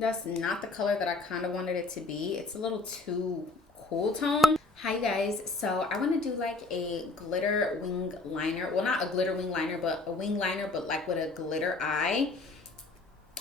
That's not the color that I kind of wanted it to be. It's a little too cool tone. Hi guys, so I want to do like a glitter wing liner. Well, not a glitter wing liner, but a wing liner, but like with a glitter eye.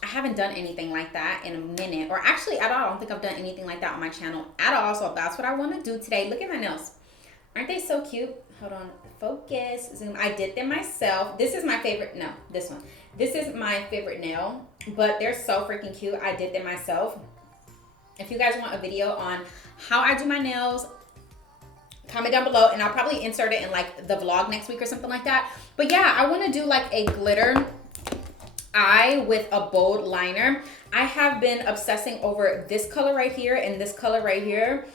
I haven't done anything like that in a minute, or actually at all. I don't think I've done anything like that on my channel at all. So that's what I want to do today. Look at my nails. Aren't they so cute? Hold on, focus, zoom. I did them myself. This is my favorite, no, this one. This is my favorite nail, but they're so freaking cute. I did them myself. If you guys want a video on how I do my nails, comment down below and I'll probably insert it in like the vlog next week or something like that. But yeah, I want to do like a glitter eye with a bold liner. I have been obsessing over this color right here and this color right here.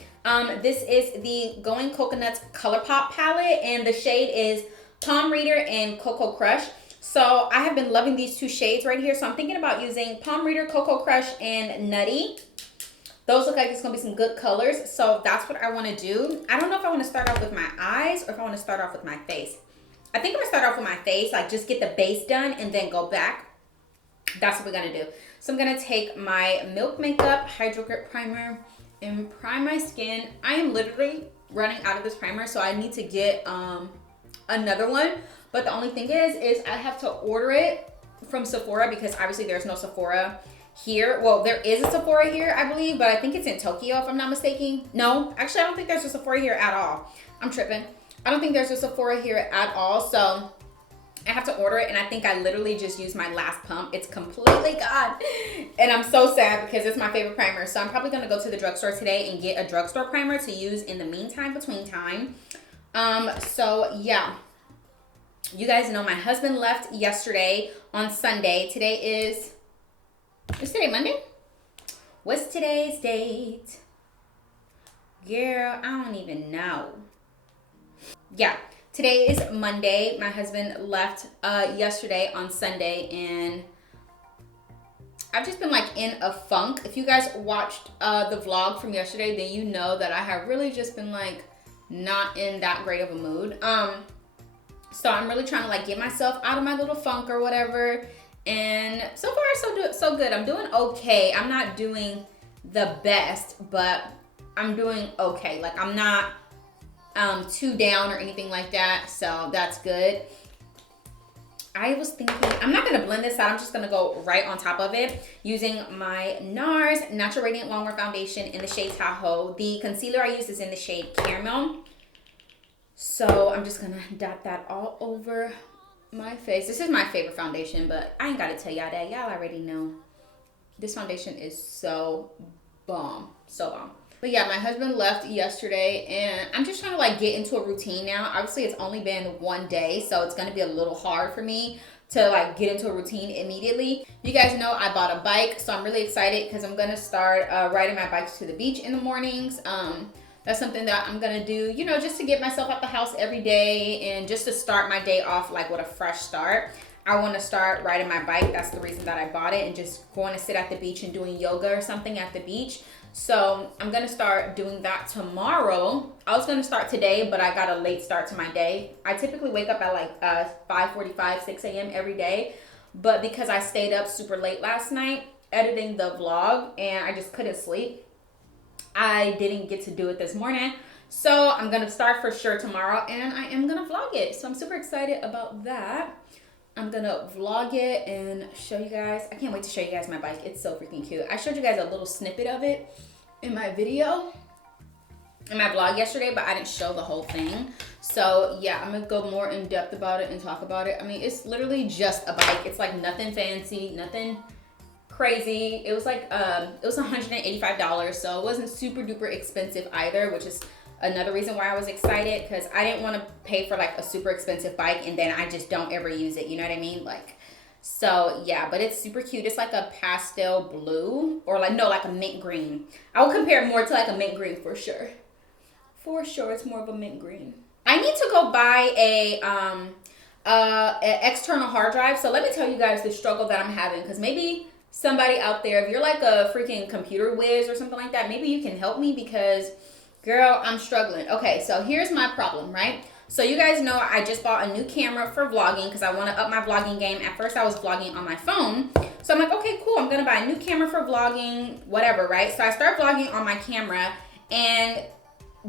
This is the Going Coconuts ColourPop palette, and the shade is Palm Reader and Cocoa Crush. So I have been loving these two shades right here. So I'm thinking about using Palm Reader, Cocoa Crush, and Nutty. Those look like it's gonna be some good colors. So that's what I wanna do. I don't know if I wanna start off with my eyes or if I wanna start off with my face. I think I'm gonna start off with my face, like just get the base done and then go back. That's what we're gonna do. So I'm gonna take my Milk Makeup Hydro Grip Primer and prime my skin. I am literally running out of this primer, so I need to get another one. But the only thing is I have to order it from Sephora because obviously there's no Sephora here. Well, there is a Sephora here, I believe, but I think it's in Tokyo if I'm not mistaken. No, actually I don't think there's a Sephora here at all. I'm tripping. I don't think there's a Sephora here at all, so I have to order it, and I think I literally just used my last pump. It's completely gone, and I'm so sad because it's my favorite primer. So I'm probably gonna go to the drugstore today and get a drugstore primer to use in the meantime, between time. So yeah, you guys know my husband left yesterday on Sunday. Today is today Monday? What's today's date? Girl, I don't even know. Yeah. Today is Monday. My husband left yesterday on Sunday, and I've just been like in a funk. If you guys watched the vlog from yesterday, then you know that I have really just been like not in that great of a mood. So I'm really trying to like get myself out of my little funk or whatever. And so far so good. I'm doing okay. I'm not doing the best, but I'm doing okay. Like I'm not too down or anything like that, so that's good. I was thinking I'm not gonna blend this out. I'm just gonna go right on top of it using my NARS Natural Radiant Longwear Foundation in the shade Tahoe. The concealer I use is in the shade Caramel. So I'm just gonna dot that all over my face. This is my favorite foundation, but I ain't gotta tell y'all that. Y'all already know. This foundation is so bomb, so bomb. But yeah, my husband left yesterday, and I'm just trying to like get into a routine now. Obviously, it's only been one day, so it's gonna be a little hard for me to like get into a routine immediately. You guys know I bought a bike, so I'm really excited because I'm gonna start riding my bike to the beach in the mornings. That's something that I'm gonna do, you know, just to get myself out the house every day and just to start my day off like with a fresh start. I want to start riding my bike. That's the reason that I bought it, and just going to sit at the beach and doing yoga or something at the beach. So I'm gonna start doing that tomorrow. I was gonna start today, but I got a late start to my day. I typically wake up at like 5:45, 6 a.m. every day, but because I stayed up super late last night editing the vlog and I just couldn't sleep, I didn't get to do it this morning. So I'm gonna start for sure tomorrow, and I am gonna vlog it. So I'm super excited about that. I'm gonna vlog it and show you guys. I can't wait to show you guys my bike. It's so freaking cute. I showed you guys a little snippet of it in my video, in my vlog yesterday, but I didn't show the whole thing. So yeah, I'm gonna go more in depth about it and talk about it. I mean, it's literally just a bike. It's like nothing fancy, nothing crazy. It was like, it was $185, so it wasn't super duper expensive either, which is another reason why I was excited, because I didn't want to pay for like a super expensive bike and then I just don't ever use it, you know what I mean? Like, so yeah, but it's super cute. It's like a pastel blue, or like, no, like a mint green. I would compare it more to like a mint green for sure. For sure, it's more of a mint green. I need to go buy an external hard drive. So let me tell you guys the struggle that I'm having, because maybe somebody out there, if you're like a freaking computer whiz or something like that, maybe you can help me, because girl, I'm struggling. Okay, so here's my problem, right? So you guys know I just bought a new camera for vlogging because I want to up my vlogging game. At first I was vlogging on my phone, So I'm like, okay, cool. I'm gonna buy a new camera for vlogging, whatever, right? So I start vlogging on my camera, and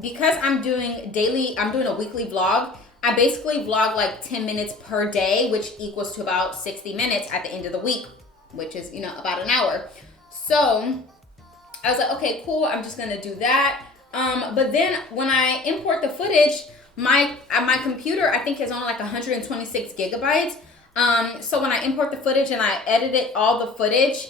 because I'm doing a weekly vlog, I basically vlog like 10 minutes per day, which equals to about 60 minutes at the end of the week, which is, you know, about an hour. So I was like, okay, cool. I'm just gonna do that. But then when I import the footage, my computer, I think, is only like 126 gigabytes. So when I import the footage and I edited all the footage,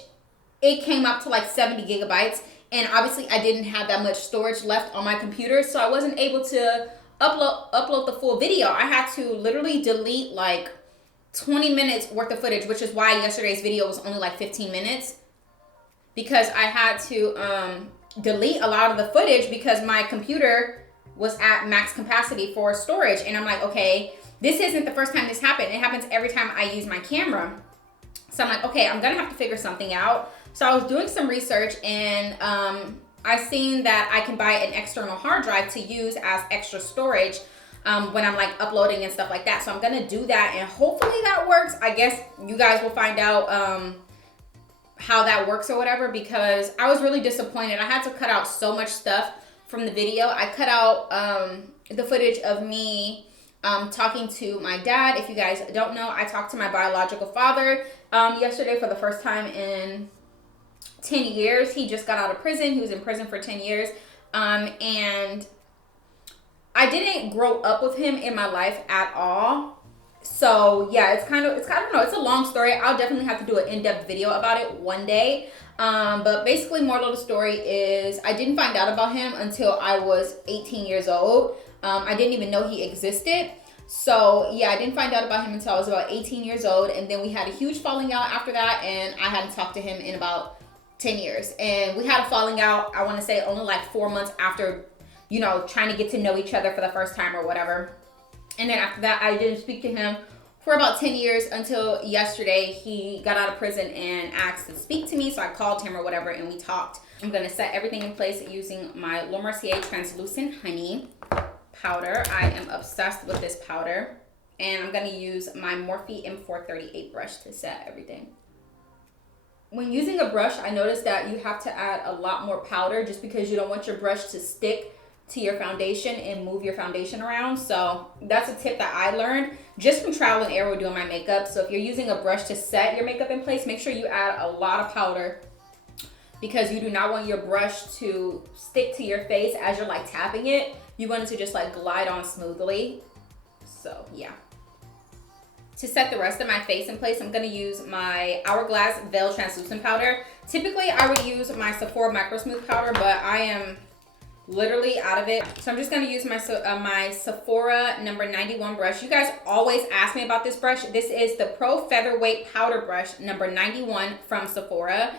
it came up to like 70 gigabytes. And obviously I didn't have that much storage left on my computer, so I wasn't able to upload the full video. I had to literally delete like 20 minutes worth of footage, which is why yesterday's video was only like 15 minutes, because I had to delete a lot of the footage because my computer was at max capacity for storage. And I'm like, okay, this isn't the first time this happened. It happens every time I use my camera. So I'm like, okay, I'm gonna have to figure something out. So I was doing some research, and I seen that I can buy an external hard drive to use as extra storage when I'm like uploading and stuff like that. So I'm gonna do that, and hopefully that works. I guess you guys will find out how that works or whatever, because I was really disappointed. I had to cut out so much stuff from the video. I cut out the footage of me talking to my dad. If you guys don't know, I talked to my biological father yesterday for the first time in 10 years. He just got out of prison. He was in prison for 10 years. And I didn't grow up with him in my life at all. So yeah, it's kind of, I don't know, it's a long story. I'll definitely have to do an in-depth video about it one day. But basically, moral of the story is I didn't find out about him until I was 18 years old. I didn't even know he existed. So yeah, I didn't find out about him until I was about 18 years old. And then we had a huge falling out after that. And I hadn't talked to him in about 10 years. And we had a falling out, I want to say only like 4 months after, you know, trying to get to know each other for the first time or whatever. And then after that, I didn't speak to him for about 10 years until yesterday. He got out of prison and asked to speak to me. So I called him or whatever, and we talked. I'm going to set everything in place using my Le Mercier Translucent Honey powder. I am obsessed with this powder. And I'm going to use my Morphe M438 brush to set everything. When using a brush, I noticed that you have to add a lot more powder just because you don't want your brush to stick to your foundation and move your foundation around. So that's a tip that I learned just from trial and error doing my makeup. So if you're using a brush to set your makeup in place, make sure you add a lot of powder, because you do not want your brush to stick to your face as you're like tapping it. You want it to just like glide on smoothly. So yeah. To set the rest of my face in place, I'm going to use my Hourglass Veil Translucent Powder. Typically, I would use my Sephora Micro Smooth Powder, but I am literally out of it. So I'm just going to use my Sephora number 91 brush. You guys always ask me about this brush. This is the Pro Featherweight Powder Brush number 91 from Sephora.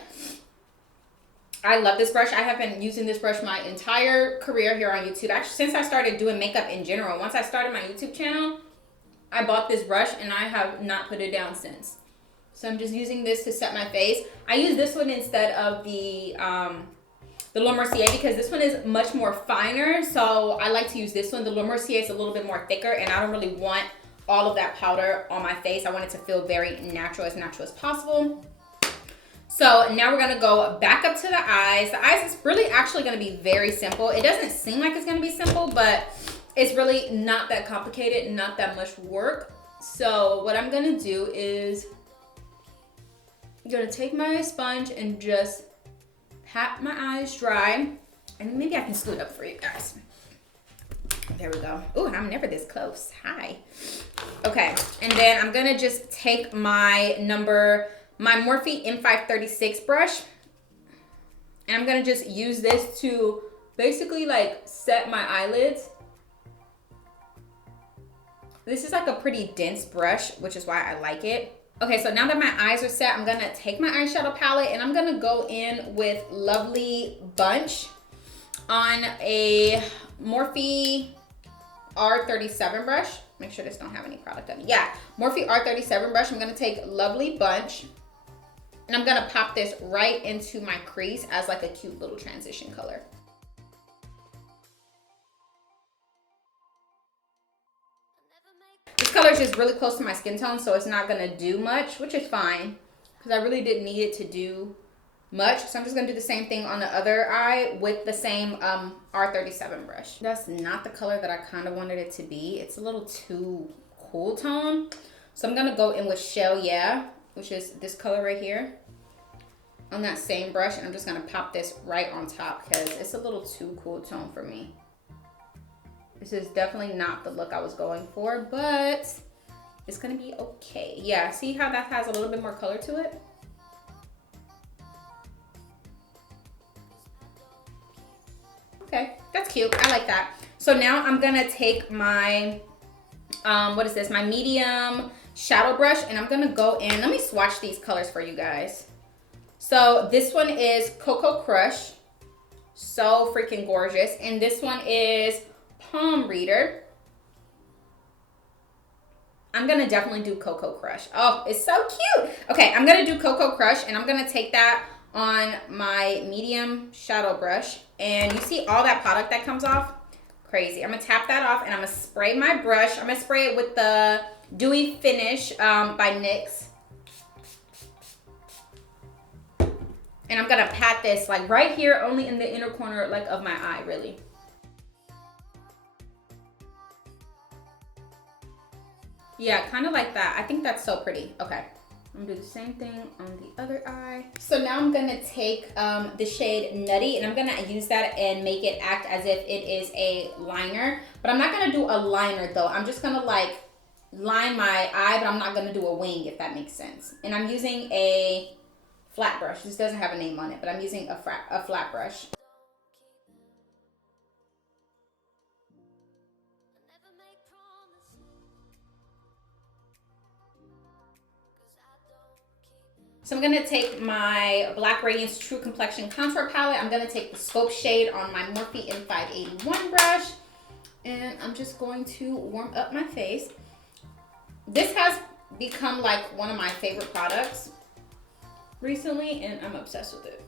I love this brush. I have been using this brush my entire career here on YouTube. Actually, since I started doing makeup in general. Once I started my YouTube channel, I bought this brush and I have not put it down since. So I'm just using this to set my face. I use this one instead of the Le Mercier because this one is much more finer. So I like to use this one. The Le Mercier is a little bit more thicker, and I don't really want all of that powder on my face. I want it to feel very natural as possible. So now we're gonna go back up to the eyes. The eyes is really actually gonna be very simple. It doesn't seem like it's gonna be simple, but it's really not that complicated, not that much work. So what I'm gonna do is I'm gonna take my sponge and just pat my eyes dry. And maybe I can scoot up for you guys. There we go. Ooh, I'm never this close. Hi. Okay, and then I'm gonna just take my Morphe M536 brush, and I'm gonna just use this to basically like set my eyelids. This is like a pretty dense brush, which is why I like it. Okay, so now that my eyes are set, I'm gonna take my eyeshadow palette and I'm gonna go in with Lovely Bunch on a Morphe R37 brush. Make sure this don't have any product on it. Yeah, Morphe R37 brush. I'm gonna take Lovely Bunch and I'm gonna pop this right into my crease as like a cute little transition color. This color is just really close to my skin tone, so it's not gonna do much, which is fine. because I really didn't need it to do much. So I'm just gonna do the same thing on the other eye with the same R37 brush. That's not the color that I kind of wanted it to be. It's a little too cool tone. So I'm gonna go in with Shell Yeah, which is this color right here, on that same brush, and I'm just gonna pop this right on top because it's a little too cool tone for me. This is definitely not the look I was going for, but it's gonna be okay. Yeah, see how that has a little bit more color to it? Okay, that's cute. I like that. So now I'm gonna take my, what is this? My medium shadow brush, and I'm gonna go in. Let me swatch these colors for you guys. So this one is Cocoa Crush. So freaking gorgeous. And this one is Palm Reader. I'm gonna definitely do Cocoa Crush. Oh, it's so cute. Okay, I'm gonna do Cocoa Crush, and I'm gonna take that on my medium shadow brush. And you see all that product that comes off? Crazy. I'm gonna tap that off, and I'm gonna spray my brush. I'm gonna spray it with the Dewy Finish by NYX. And I'm gonna pat this like right here, only in the inner corner like of my eye, really. Yeah, kind of like that. I think that's so pretty. Okay, I'm gonna do the same thing on the other eye. So now I'm gonna take the shade Nutty, and I'm gonna use that and make it act as if it is a liner. But I'm not gonna do a liner though. I'm just gonna like line my eye, but I'm not gonna do a wing, if that makes sense. And I'm using a flat brush. This doesn't have a name on it, but I'm using a flat brush. So I'm gonna take my Black Radiance True Complexion Contour Palette. I'm gonna take the Scope shade on my Morphe M581 brush, and I'm just going to warm up my face. This has become like one of my favorite products recently, and I'm obsessed with it.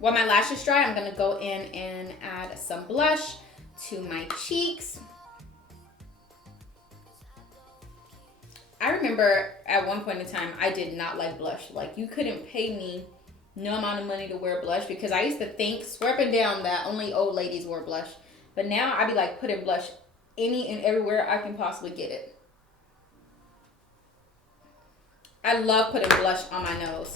While my lashes dry, I'm gonna go in and add some blush to my cheeks. I remember at one point in time, I did not like blush. Like, you couldn't pay me no amount of money to wear blush, because I used to think, swear up and down, that only old ladies wore blush. But now I be like putting blush any and everywhere I can possibly get it. I love putting blush on my nose.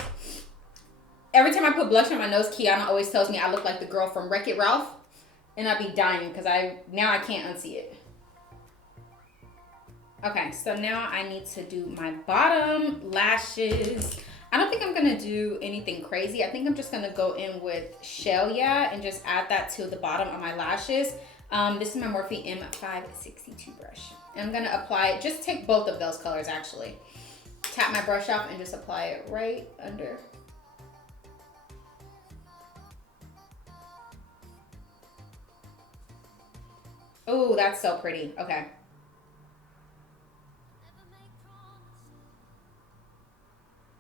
Every time I put blush on my nose, Kiana always tells me I look like the girl from Wreck-It Ralph, and I be dying because now I can't unsee it. Okay, so now I need to do my bottom lashes. I don't think I'm gonna do anything crazy. I think I'm just gonna go in with Shell Yeah and just add that to the bottom of my lashes. This is my Morphe M562 brush. And I'm gonna apply it, just take both of those colors actually. Tap my brush off and just apply it right under. Oh, that's so pretty. Okay.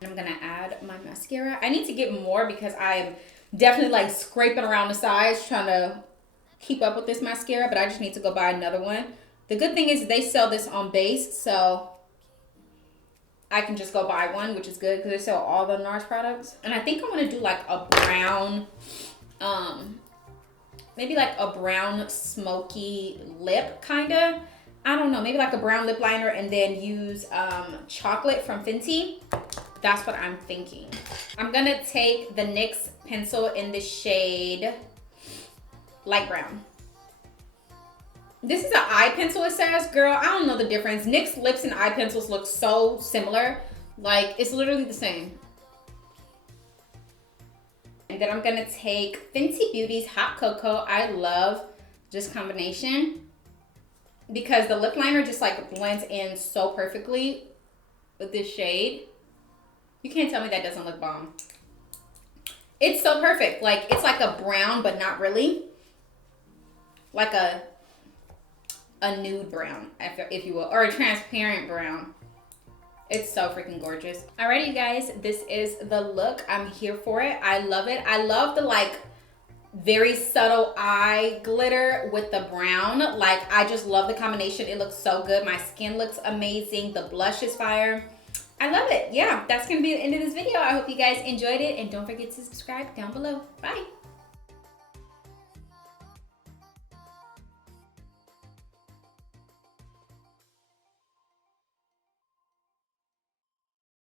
I'm gonna add my mascara. I need to get more because I'm definitely like scraping around the sides trying to keep up with this mascara, but I just need to go buy another one. The good thing is they sell this on base, so I can just go buy one, which is good because they sell all the NARS products. And I think I'm gonna do like a brown, maybe like a brown smoky lip kinda. I don't know, maybe like a brown lip liner and then use chocolate from Fenty. That's what I'm thinking. I'm gonna take the NYX pencil in the shade light brown. This is an eye pencil, it says. Girl, I don't know the difference. NYX lips and eye pencils look so similar. Like, it's literally the same. And then I'm gonna take Fenty Beauty's Hot Cocoa. I love this combination because the lip liner just like blends in so perfectly with this shade. You can't tell me that doesn't look bomb. It's so perfect. Like, it's like a brown, but not really. Like a nude brown, if you will, or a transparent brown. It's so freaking gorgeous. Alrighty, you guys, this is the look. I'm here for it. I love it. I love the like very subtle eye glitter with the brown. Like, I just love the combination. It looks so good. My skin looks amazing. The blush is fire. I love it. Yeah, that's going to be the end of this video. I hope you guys enjoyed it. And don't forget to subscribe down below. Bye.